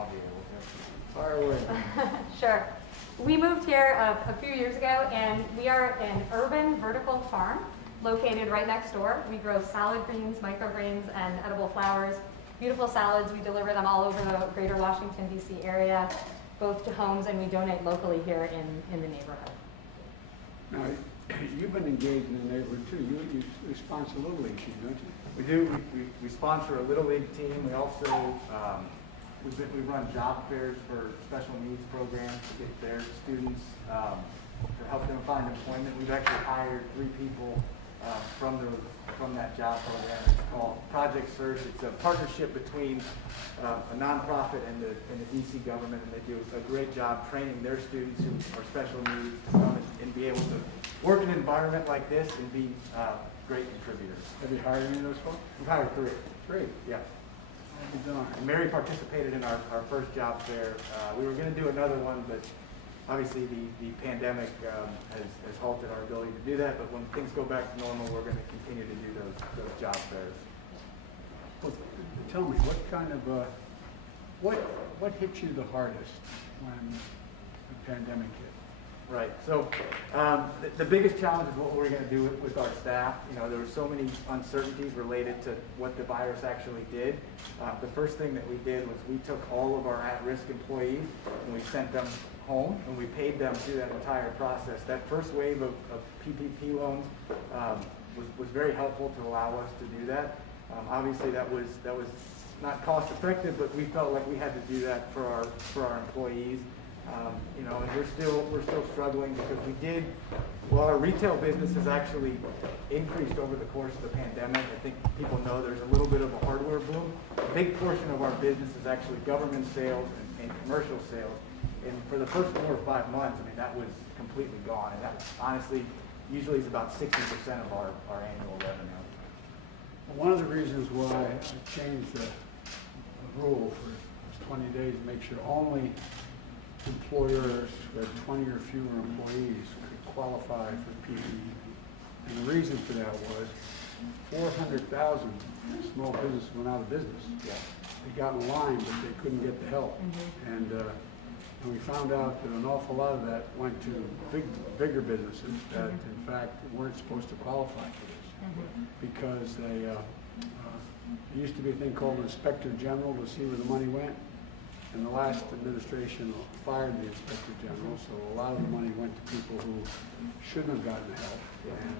I'll be able to. Fire away. Sure. We moved here a few years ago, and we are an urban vertical farm located right next door. We grow salad greens, microgreens, and edible flowers. Beautiful salads. We deliver them all over the greater Washington, D.C. area, both to homes, and we donate locally here in the neighborhood. Now, you've been engaged in the neighborhood too. You sponsor Little League team, don't you? We do. We sponsor a Little League team. We also we run job fairs for special needs programs to get their students to help them find employment. We've actually hired 3 people from that job program. It's called Project Search. It's a partnership between a nonprofit and the DC government, and they do a great job training their students who are special needs to come and be able to work in an environment like this and be great contributors. Have you hired any of those folks? We've hired 3. 3. Yeah. Good on. And Mary participated in our first job fair. We were going to do another one, but obviously the pandemic has halted our ability to do that. But when things go back to normal, we're going to continue to do those job fairs. Well, tell me, what kind of what hit you the hardest when the pandemic hit? Right. So the biggest challenge is what we're going to do with our staff. You know, there were so many uncertainties related to what the virus actually did. The first thing that we did was we took all of our at-risk employees and we sent them home and we paid them through that entire process. That first wave of PPP loans was very helpful to allow us to do that. Obviously, that was not cost effective, but we felt like we had to do that for our employees. You know, and we're still struggling because while our retail business has actually increased over the course of the pandemic. I think people know there's a little bit of a hardware boom. A big portion of our business is actually government sales and commercial sales. And for the first 4 or 5 months, I mean, that was completely gone. And that honestly usually is about 60% of our annual revenue. Well, one of the reasons why I changed the rule for 20 days to make sure only employers who had 20 or fewer employees could qualify for PPP. And the reason for that was 400,000 small businesses went out of business. Yeah. They got in line, but they couldn't get the help. And we found out that an awful lot of that went to bigger businesses that, in fact, weren't supposed to qualify for this because there used to be a thing called Inspector General to see where the money went. And the last administration fired the Inspector General, so a lot of the money went to people who shouldn't have gotten help, and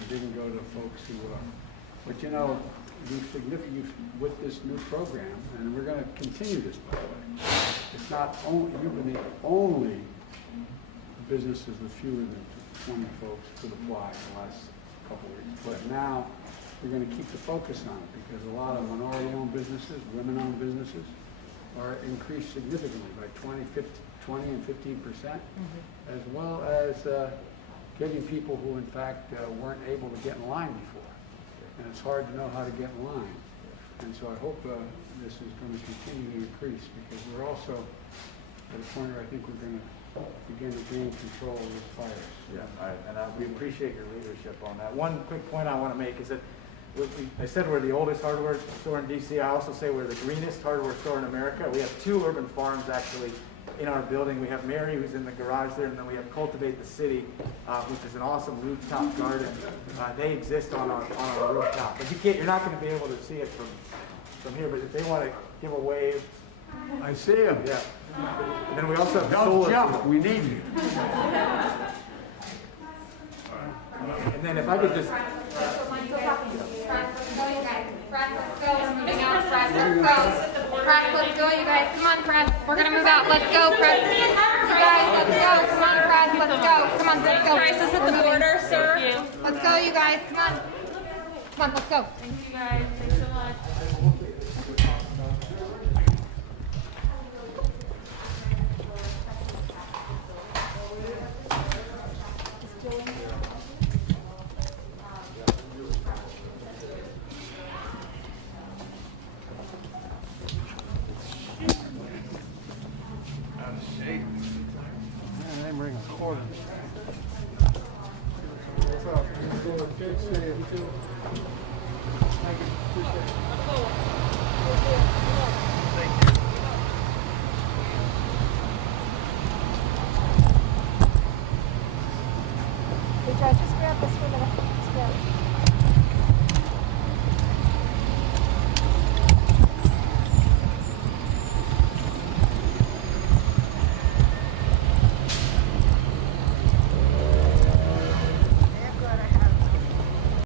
it didn't go to folks who. But you know, with this new program, and we're going to continue this, by the way. It's not only you've been the only businesses with fewer than 20 folks could apply in the last couple of weeks, but now we're going to keep the focus on it because a lot of minority-owned businesses, women-owned businesses, are increased significantly by 20 and 15%, as well as getting people who, in fact, weren't able to get in line before. And it's hard to know how to get in line. And so I hope this is going to continue to increase because we're also at a point where I think we're going to begin to gain control of this virus. Yeah, and we appreciate your leadership on that. One quick point I want to make is that I said we're the oldest hardware store in DC. I also say we're the greenest hardware store in America. We have 2 urban farms actually in our building. We have Mary, who's in the garage there, and then we have Cultivate the City, which is an awesome rooftop garden. They exist on our rooftop. But you're not going to be able to see it from here. But if they want to give a wave, I see them. Yeah. And then we also have Don't solar. jump. We need you. And then if I could just. Press, let's go, you guys. Come on, Press. We're gonna move out. Let's go, Press. You guys, let's go. Come on, Press. Let's go. Come on, let's go. Crisis at the border, sir. Let's go, you guys. Come on. Come on, let's go. Thank you, guys. Thanks so much. They bring a quarter. What's up? Good to see you. Thank you. Appreciate it. Thank you. Joe. Just grab this for a minute. Just grab it.